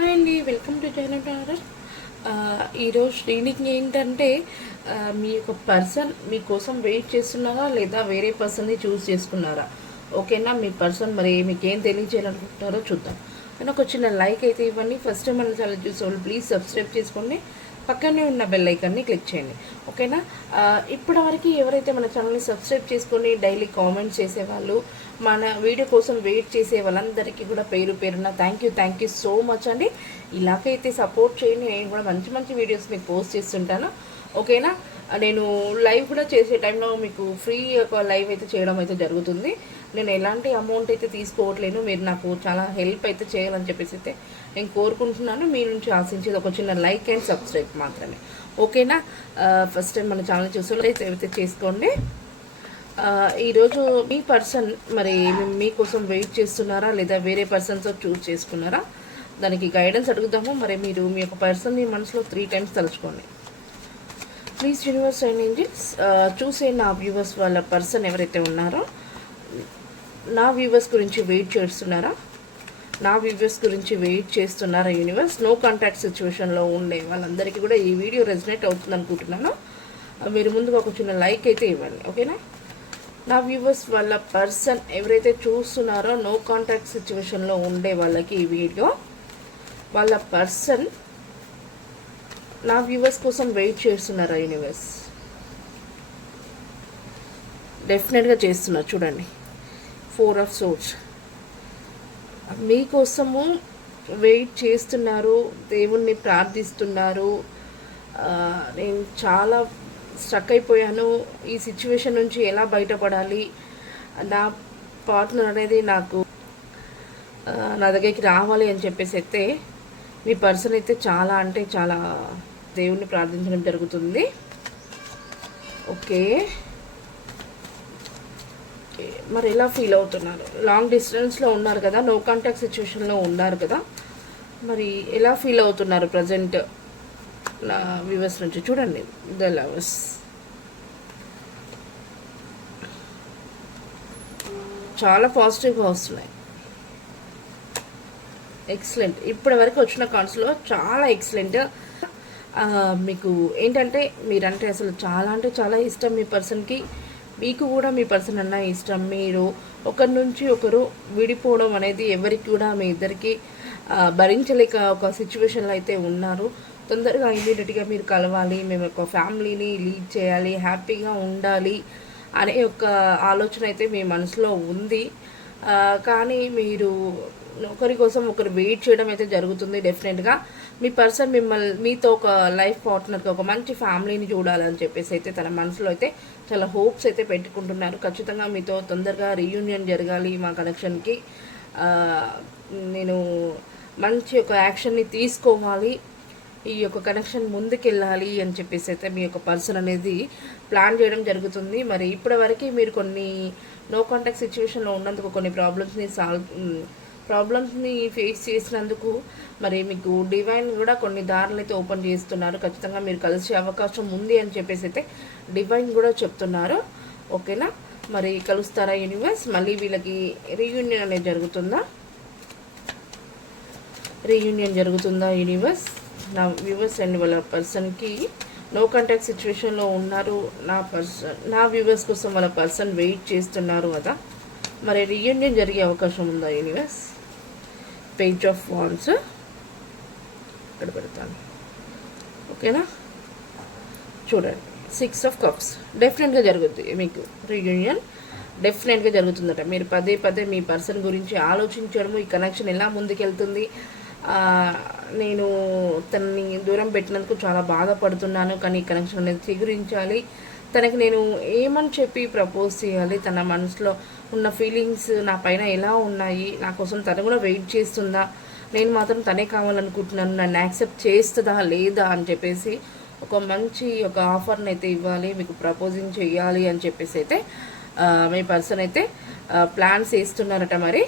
Hi అండి, welcome to జైనట్ order. ఈరోజు reading ఏంటంటే మీ యొక్క పర్సన్ మీకోసం వెయిట్ చేస్తున్నారా లేదా వేరే పర్సన్ని చూస్ చేసుకున్నారా? ఓకేనా? మీ పర్సన్ మరి మీకు ఏం తెలియజేయాలనుకుంటున్నారో చూద్దాం. కానీ ఒక చిన్న లైక్ అయితే ఇవ్వండి. ఫస్ట్ టైం మన ఛానల్ చూసేవాళ్ళు ప్లీజ్ సబ్స్క్రైబ్ చేసుకోండి, పక్కనే ఉన్న బెల్ ఐకాన్ని క్లిక్ చేయండి. ఓకేనా? ఇప్పటివరకు ఎవరైతే మన ఛానల్ని సబ్స్క్రైబ్ చేసుకొని డైలీ కామెంట్స్ చేసేవాళ్ళు, మన వీడియో కోసం వెయిట్ చేసే వాళ్ళందరికీ కూడా పేరు పేరున థ్యాంక్ యూ సో మచ్ అండి. ఇలాగైతే సపోర్ట్ చేయండి. నేను కూడా మంచి మంచి వీడియోస్ మీకు పోస్ట్ చేస్తుంటాను. ఓకేనా? నేను లైవ్ కూడా చేసే టైంలో మీకు ఫ్రీ ఒక లైవ్ అయితే చేయడం అయితే జరుగుతుంది. నేను ఎలాంటి అమౌంట్ అయితే తీసుకోవట్లేను. మీరు నాకు చాలా హెల్ప్ అయితే చేయాలని చెప్పేసి అయితే నేను కోరుకుంటున్నాను. మీ నుంచి ఆశించేది ఒక చిన్న లైక్ అండ్ సబ్స్క్రైబ్ మాత్రమే. ఓకేనా? ఫస్ట్ టైం మన ఛానల్ చూస్తే చేసుకోండి. ఈరోజు మీ పర్సన్ మరి మీకోసం వెయిట్ చేస్తున్నారా లేదా వేరే పర్సన్తో చూస్ చేసుకున్నారా? దానికి గైడెన్స్ అడుగుదాము. మరి మీరు మీ యొక్క పర్సన్ని మనసులో 3 times తలుచుకోండి. ప్లీజ్ యూనివర్స్ అండ్ ఏంజిల్స్, చూసే నా వ్యూవర్స్ వాళ్ళ పర్సన్ ఎవరైతే ఉన్నారో నా వ్యూవర్స్ గురించి వెయిట్ చేస్తున్నారా? నా వ్యూవర్స్ గురించి వెయిట్ చేస్తున్నారా యూనివర్స్? నో కాంటాక్ట్ సిచ్యువేషన్లో ఉండే వాళ్ళందరికీ కూడా ఈ వీడియో రెజనేట్ అవుతుంది అనుకుంటున్నాను. మీరు ముందుగా ఒక చిన్న లైక్ అయితే ఇవ్వండి. ఓకేనా? నా వ్యూవర్స్ వాళ్ళ పర్సన్ ఎవరైతే చూస్తున్నారో నో కాంటాక్ట్ సిచ్యువేషన్లో ఉండే వాళ్ళకి ఈ వీడియో, వాళ్ళ పర్సన్ నా వ్యూవర్స్ కోసం వెయిట్ చేస్తున్నారా యూనివర్స్? డెఫినెట్గా చేస్తున్నారు. చూడండి, 4 of Swords మీకోసము వెయిట్ చేస్తున్నారు, దేవుణ్ణి ప్రార్థిస్తున్నారు. నేను చాలా స్ట్రక్ అయిపోయాను, ఈ సిచ్యువేషన్ నుంచి ఎలా బయటపడాలి, నా పార్ట్నర్ అనేది నాకు నా దగ్గరికి రావాలి అని చెప్పేసి అయితే మీ పర్సన్ అయితే చాలా అంటే చాలా దేవుణ్ణి ప్రార్థించడం జరుగుతుంది. ఓకే, మరి ఎలా ఫీల్ అవుతున్నారు? లాంగ్ డిస్టెన్స్లో ఉన్నారు కదా, నో కాంటాక్ట్ సిచ్యువేషన్లో ఉన్నారు కదా, మరి ఎలా ఫీల్ అవుతున్నారు ప్రజెంట్ నా వ్యూవర్స్ నుంచి? చూడండి, ద లవర్స్ చాలా పాజిటివ్గా వస్తున్నాయి. ఎక్సలెంట్. ఇప్పటి వరకు వచ్చిన కార్డ్స్లో చాలా ఎక్సలెంట్. మీకు ఏంటంటే మీరంటే అసలు చాలా అంటే చాలా ఇష్టం మీ పర్సన్కి, మీకు కూడా మీ పర్సన్ అన్న ఇష్టం. మీరు ఒకరి నుంచి ఒకరు విడిపోవడం అనేది ఎవరికి కూడా మీ ఇద్దరికి భరించలేక ఒక సిచ్యువేషన్లో అయితే ఉన్నారు. తొందరగా ఇమీడియట్గా మీరు కలవాలి, మేము ఒక ఫ్యామిలీని లీడ్ చేయాలి, హ్యాపీగా ఉండాలి అనే ఒక ఆలోచన అయితే మీ మనసులో ఉంది. కానీ మీరు ఒకరి కోసం ఒకరు వెయిట్ చేయడం అయితే జరుగుతుంది. డెఫినెట్గా మీ పర్సన్ మీతో ఒక లైఫ్ పార్ట్నర్గా ఒక మంచి ఫ్యామిలీని చూడాలని చెప్పేసి అయితే తన మనసులో అయితే చాలా హోప్స్ అయితే పెట్టుకుంటున్నారు. ఖచ్చితంగా మీతో తొందరగా రీయూనియన్ జరగాలి, మా కనెక్షన్కి నేను మంచి ఒక యాక్షన్ని తీసుకోవాలి, ఈ యొక్క కనెక్షన్ ముందుకెళ్ళాలి అని చెప్పేసి అయితే మీ యొక్క పర్సన్ అనేది ప్లాన్ చేయడం జరుగుతుంది. మరి ఇప్పటివరకు మీరు కొన్ని నో కాంటాక్ట్ సిచ్యువేషన్లో ఉన్నందుకు కొన్ని ప్రాబ్లమ్స్ని ఫేస్ చేసినందుకు మరి మీకు డివైన్ కూడా కొన్ని దారులు అయితే ఓపెన్ చేస్తున్నారు. ఖచ్చితంగా మీరు కలిసే అవకాశం ఉంది అని చెప్పేసి అయితే డివైన్ కూడా చెప్తున్నారు. ఓకేనా? మరి కలుస్తారా యూనివర్స్? మళ్ళీ వీళ్ళకి రీయూనియన్ అనేది జరుగుతుందా? రీయూనియన్ జరుగుతుందా యూనివర్స్? నా వ్యూవర్స్ అండ్ వాళ్ళ పర్సన్కి నో కాంటాక్ట్ సిచ్యువేషన్లో ఉన్నారు. నా వ్యూవర్స్ కోసం వాళ్ళ పర్సన్ వెయిట్ చేస్తున్నారు కదా, మరి రీయూనియన్ జరిగే అవకాశం ఉందా యూనివర్స్? పేజ్ ఆఫ్ వాండ్స్ ఇక్కడ పెడతాను. ఓకేనా? చూడండి, 6 of Cups డెఫినెట్గా జరుగుద్ది. మీకు రీయూనియన్ డెఫినెట్గా జరుగుతుందట. మీరు పదే పదే మీ పర్సన్ గురించి ఆలోచించడము, ఈ కనెక్షన్ ఎలా ముందుకెళ్తుంది, నేను తనని దూరం పెట్టినందుకు చాలా బాధపడుతున్నాను, కానీ ఈ కనెక్షన్ అనేది చిగురించాలి, తనకి నేను ఏమని చెప్పి ప్రపోజ్ చేయాలి, తన మనసులో ఉన్న ఫీలింగ్స్ నా పైన ఎలా ఉన్నాయి, నా కోసం తను కూడా వెయిట్ చేస్తుందా, నేను మాత్రం తనే కావాలనుకుంటున్నాను, నన్ను యాక్సెప్ట్ చేస్తుందా లేదా అని చెప్పేసి ఒక మంచి ఒక ఆఫర్ని అయితే ఇవ్వాలి, మీకు ప్రపోజింగ్ చేయాలి అని చెప్పేసి అయితే మీ పర్సన్ అయితే ప్లాన్స్ వేస్తున్నారట. మరి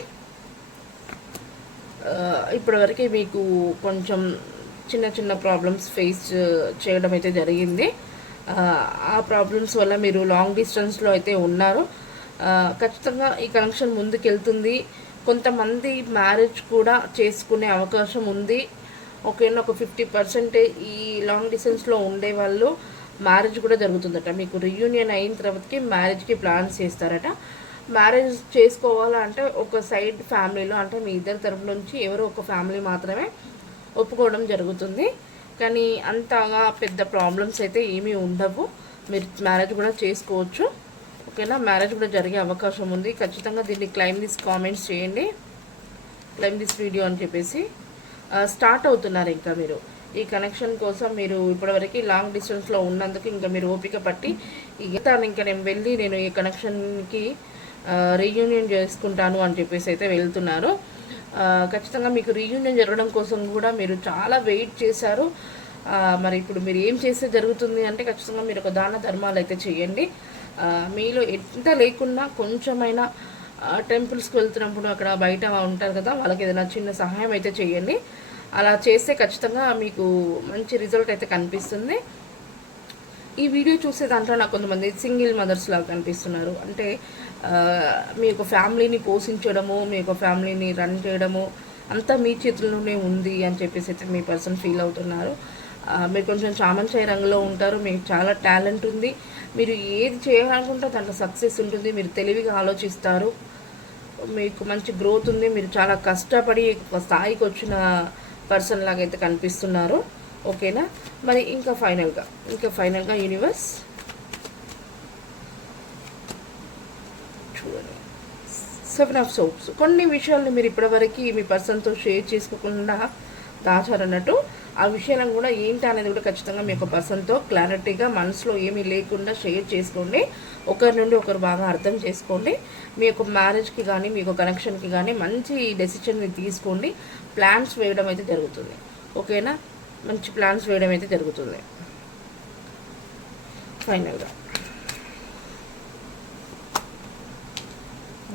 ఇప్పటివరకు మీకు కొంచెం చిన్న చిన్న ప్రాబ్లమ్స్ ఫేస్ చేయడం అయితే జరిగింది. ఆ ప్రాబ్లమ్స్ వల్ల మీరు లాంగ్ డిస్టెన్స్లో అయితే ఉన్నారు. ఖచ్చితంగా ఈ కనెక్షన్ ముందుకెళ్తుంది. కొంతమంది మ్యారేజ్ కూడా చేసుకునే అవకాశం ఉంది. ఓకేనా. ఒక 50% ఈ లాంగ్ డిస్టెన్స్లో ఉండే వాళ్ళు మ్యారేజ్ కూడా జరుగుతుందట. మీకు రీయూనియన్ అయిన తర్వాతకి మ్యారేజ్కి ప్లాన్స్ చేస్తారట. మ్యారేజ్ చేసుకోవాలంటే ఒక సైడ్ ఫ్యామిలీలో అంటే మీ ఇద్దరి తరపు నుంచి ఎవరో ఒక ఫ్యామిలీ మాత్రమే ఒప్పుకోవడం జరుగుతుంది. కానీ అంతగా పెద్ద ప్రాబ్లమ్స్ అయితే ఏమీ ఉండవు. మీరు మ్యారేజ్ కూడా చేసుకోవచ్చు. ఓకేనా. మ్యారేజ్ కూడా జరిగే అవకాశం ఉంది. ఖచ్చితంగా దీన్ని క్లైమ్ దిస్ కామెంట్స్ చేయండి, క్లైమ్ దిస్ వీడియో అని చెప్పేసి. స్టార్ట్ అవుతున్నారు ఇంకా మీరు ఈ కనెక్షన్ కోసం. మీరు ఇప్పటివరకు లాంగ్ డిస్టెన్స్లో ఉన్నందుకు ఇంకా మీరు ఓపిక పట్టి ఇంకా నేను వెళ్ళి నేను ఈ కనెక్షన్కి రీయూనియన్ చేసుకుంటాను అని చెప్పేసి అయితే వెళ్తున్నారు. ఖచ్చితంగా మీకు రీయూనియన్ జరగడం కోసం కూడా మీరు చాలా వెయిట్ చేశారు. మరి ఇప్పుడు మీరు ఏం చేస్తే జరుగుతుంది అంటే ఖచ్చితంగా మీరు ఒక దాన ధర్మాలు అయితే చేయండి. మీలో ఎంత లేకున్నా కొంచెమైనా టెంపుల్స్కి వెళ్తున్నప్పుడు అక్కడ బయట ఉంటారు కదా, వాళ్ళకి ఏదైనా చిన్న సహాయం అయితే చేయండి. అలా చేస్తే ఖచ్చితంగా మీకు మంచి రిజల్ట్ అయితే కనిపిస్తుంది. ఈ వీడియో చూసే దాంట్లో నాకు కొంతమంది సింగిల్ మదర్స్ లాగా కనిపిస్తున్నారు. అంటే మీ యొక్క ఫ్యామిలీని పోషించడము, మీ యొక్క ఫ్యామిలీని రన్ చేయడము అంతా మీ చేతుల్లోనే ఉంది అని చెప్పేసి అయితే మీ పర్సన్ ఫీల్ అవుతున్నారు. మీరు కొంచెం చామంచాయి రంగులో ఉంటారు, మీకు చాలా టాలెంట్ ఉంది, మీరు ఏది చేయాలనుకుంటే దాంట్లో సక్సెస్ ఉంటుంది, మీరు తెలివిగా ఆలోచిస్తారు, మీకు మంచి గ్రోత్ ఉంది, మీరు చాలా కష్టపడి స్థాయికి వచ్చిన పర్సన్ లాగా అయితే కనిపిస్తున్నారు. ఓకేనా. మరి ఇంకా ఫైనల్గా యూనివర్స్ చూడండి. 7 ఆఫ్ సోప్స్. కొన్ని విషయాలను మీరు ఇప్పటివరకు మీ పర్సన్తో షేర్ చేసుకోకుండా దాచారన్నట్టు ఆ విషయాలను కూడా ఏంటి అనేది కూడా ఖచ్చితంగా మీ యొక్క పర్సన్తో క్లారిటీగా మనసులో ఏమీ లేకుండా షేర్ చేసుకోండి. ఒకరి నుండి ఒకరు బాగా అర్థం చేసుకోండి. మీ యొక్క మ్యారేజ్కి కానీ మీ యొక్క కనెక్షన్కి కానీ మంచి డెసిషన్ని తీసుకోండి. ప్లాన్స్ వేయడం అయితే జరుగుతుంది. ఓకేనా. మంచి ప్లాన్స్ వేయడం అయితే జరుగుతుంది. ఫైనల్గా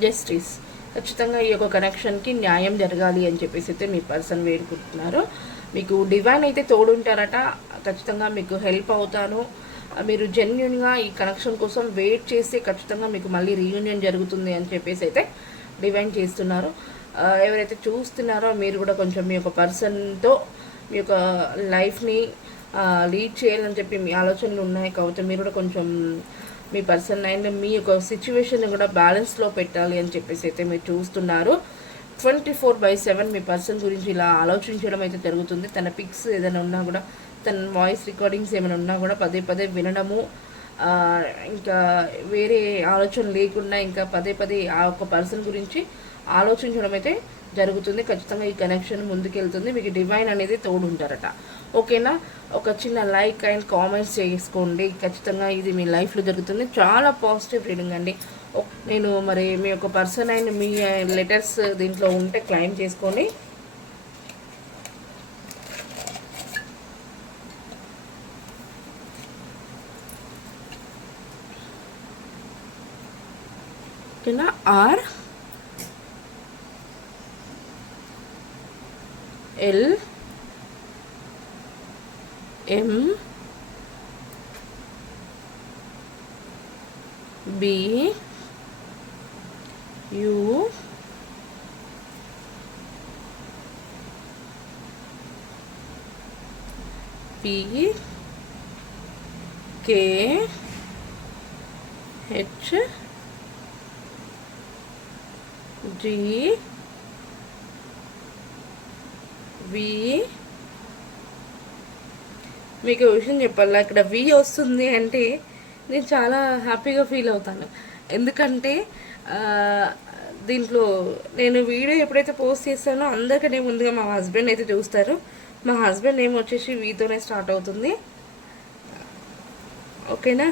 జస్టిస్. ఖచ్చితంగా ఈ యొక్క కనెక్షన్కి న్యాయం జరగాలి అని చెప్పేసి అయితే మీ పర్సన్ వేడుకుంటున్నారు. మీకు డివైన్ అయితే తోడుంటారట. ఖచ్చితంగా మీకు హెల్ప్ అవుతాను. మీరు జెన్యున్గా ఈ కనెక్షన్ కోసం వెయిట్ చేస్తే ఖచ్చితంగా మీకు మళ్ళీ రీయూనియన్ జరుగుతుంది అని చెప్పేసి అయితే డివైన్ చేస్తున్నారు. ఎవరైతే చూస్తున్నారో మీరు కూడా కొంచెం మీ యొక్క పర్సన్తో మీ యొక్క లైఫ్ని లీడ్ చేయాలని చెప్పి మీ ఆలోచనలు ఉన్నాయి. కాబట్టి మీరు కూడా కొంచెం మీ పర్సన్ అండ్ మీ యొక్క సిచ్యువేషన్ని కూడా బ్యాలెన్స్లో పెట్టాలి అని చెప్పేసి అయితే మీరు చూస్తున్నారు. 24/7 మీ పర్సన్ గురించి ఇలా ఆలోచించడం అయితే జరుగుతుంది. తన పిక్స్ ఏదైనా ఉన్నా కూడా, తన వాయిస్ రికార్డింగ్స్ ఏమైనా ఉన్నా కూడా పదే పదే వినడము, ఇంకా వేరే ఆలోచన లేకుండా ఇంకా పదే పదే ఆ ఒక్క పర్సన్ గురించి ఆలోచించడం అయితే జరుగుతుంది. ఖచ్చితంగా ఈ కనెక్షన్ ముందుకెళ్తుంది. మీకు డివైన్ అనేది తోడుంటారట. ఓకేనా. ఒక చిన్న లైక్ అండ్ కామెంట్స్ చేసుకోండి. ఖచ్చితంగా ఇది మీ లైఫ్లో జరుగుతుంది. చాలా పాజిటివ్ రీడింగ్ అండి. నేను మరి మీ యొక్క పర్సన్ అండ్ మీ లెటర్స్ దీంట్లో ఉంటే క్లైమ్ చేసుకోండి. ఓకేనా. R L M B U P K H G V. మీకు విషయం చెప్పాలా, ఇక్కడ వి వస్తుంది అంటే నేను చాలా హ్యాపీగా ఫీల్ అవుతాను. ఎందుకంటే దీంట్లో నేను వీడియో ఎప్పుడైతే పోస్ట్ చేస్తానో అందరికంటే ముందుగా మా హస్బెండ్ అయితే చూస్తారు. మా హస్బెండ్ నేమ్ వచ్చేసి వీతోనే స్టార్ట్ అవుతుంది. ఓకేనా.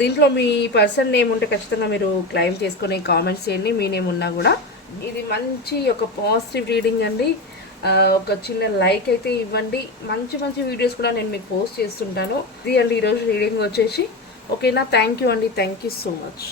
దీంట్లో మీ పర్సన్ నేమ్ ఉంటే ఖచ్చితంగా మీరు క్లైమ్ చేసుకొని కామెంట్స్ చేయండి. మీ నేమ్ ఉన్నా కూడా. ఇది మంచి ఒక పాజిటివ్ రీడింగ్ అండి. ఒక చిన్న లైక్ అయితే ఇవ్వండి. మంచి మంచి వీడియోస్ కూడా నేను మీకు పోస్ట్ చేస్తుంటాను. ఇది అండి ఈరోజు రీడింగ్ వచ్చేసి. ఓకేనా. థ్యాంక్ యూ అండి. Thank you so much.